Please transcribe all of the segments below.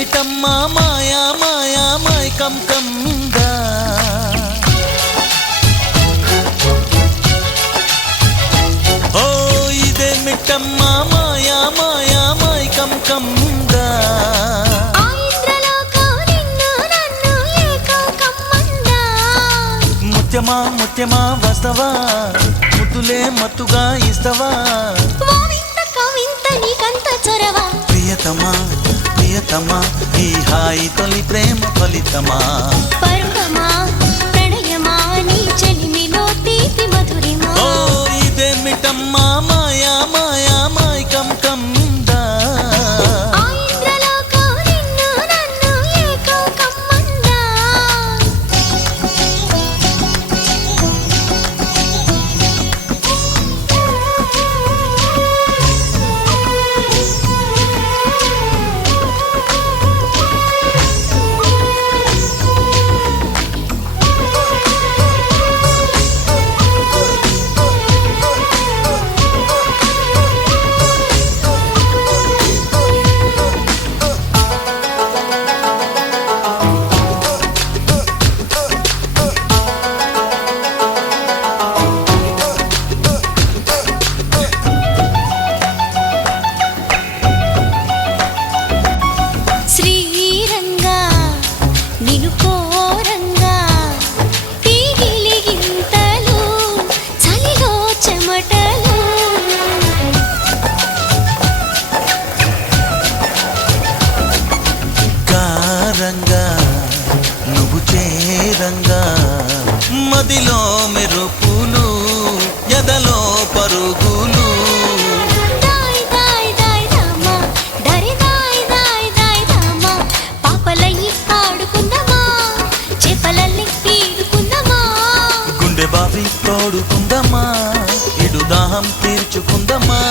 ఇదేమిటమ్మా మాయా మాయా మైకం కమ్మిందా ఓ ఇదేమిటమ్మా మాయా మాయా మైకం కమ్మిందా ముత్యమా ముత్యమా వస్తవా ముద్దులే మత్తుగా ఇస్తవా ప్రియతమా ప్రియతమా ఈ హాయి తొలి ప్రేమ ఫలితమా పరువమా ప్రణయమా నీ చెలిమిలో తీపి మధురిమా ఓ ఇదేమిటమ్మా మాయా మాయా మైకం కమ్మిందా నువ్వు చేరంగా మదిలో మెరుపులు ఎదలో పరుగులు గుండె బావి తోడుకుందమ్మా ఇడు దాహం తీర్చుకుందమ్మా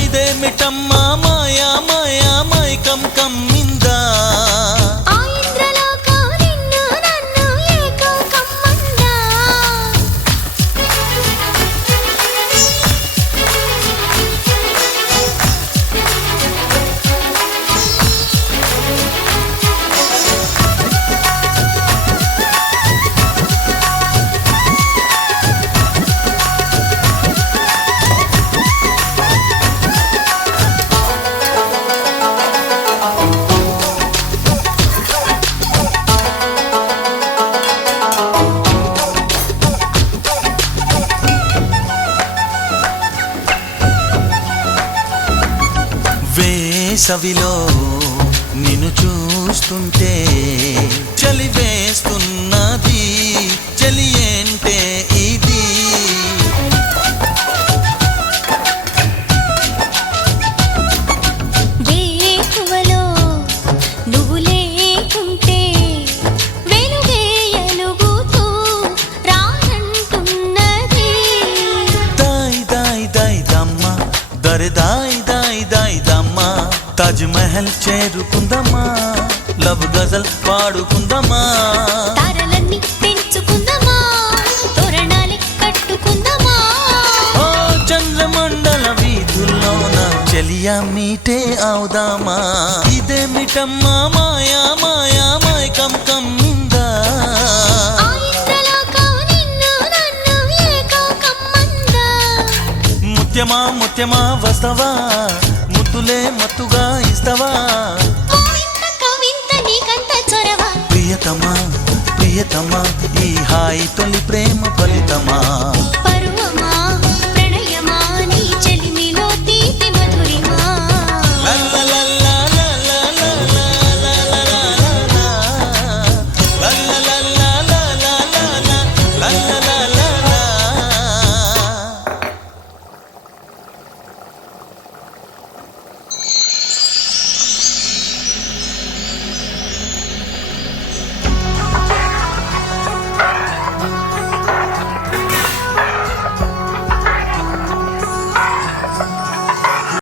ఇదేమిటమ్మా మాయా మాయా మైకం కమ్మిందా వేసవిలో నిన్ను చూస్తుంటే చలి వేస్తున్నది చలి ఏంటే ఇది వేకువలో నువ్వు లేకుంటే వెలుగే ఎలుగుతూ రానంటున్నది దాయ్ దాయ్ దాయ్ దమ్మ దరి దాయ్ దాయ్ దాయ్ దమ్మ తాజ్ మహల్ చేరుకుందమ్మా లవ్ గజల్ పాడుకుందమ్మా తారలన్నీ పెంచుకుందమా తోరణాలే కట్టుకుందమా ఓ చంద్రమండల వీధుల్లోన చెలియా మీటే అవుదామా ఇదేమిటమ్మా మాయా మాయా మైకం కమ్మిందా ముత్యమా ముత్యమా వస్తవా ముద్దులే మత్తుగా ఇస్తవా ప్రియతమా ప్రియతమా ఈ హాయి తొలి ప్రేమ ఫలితమా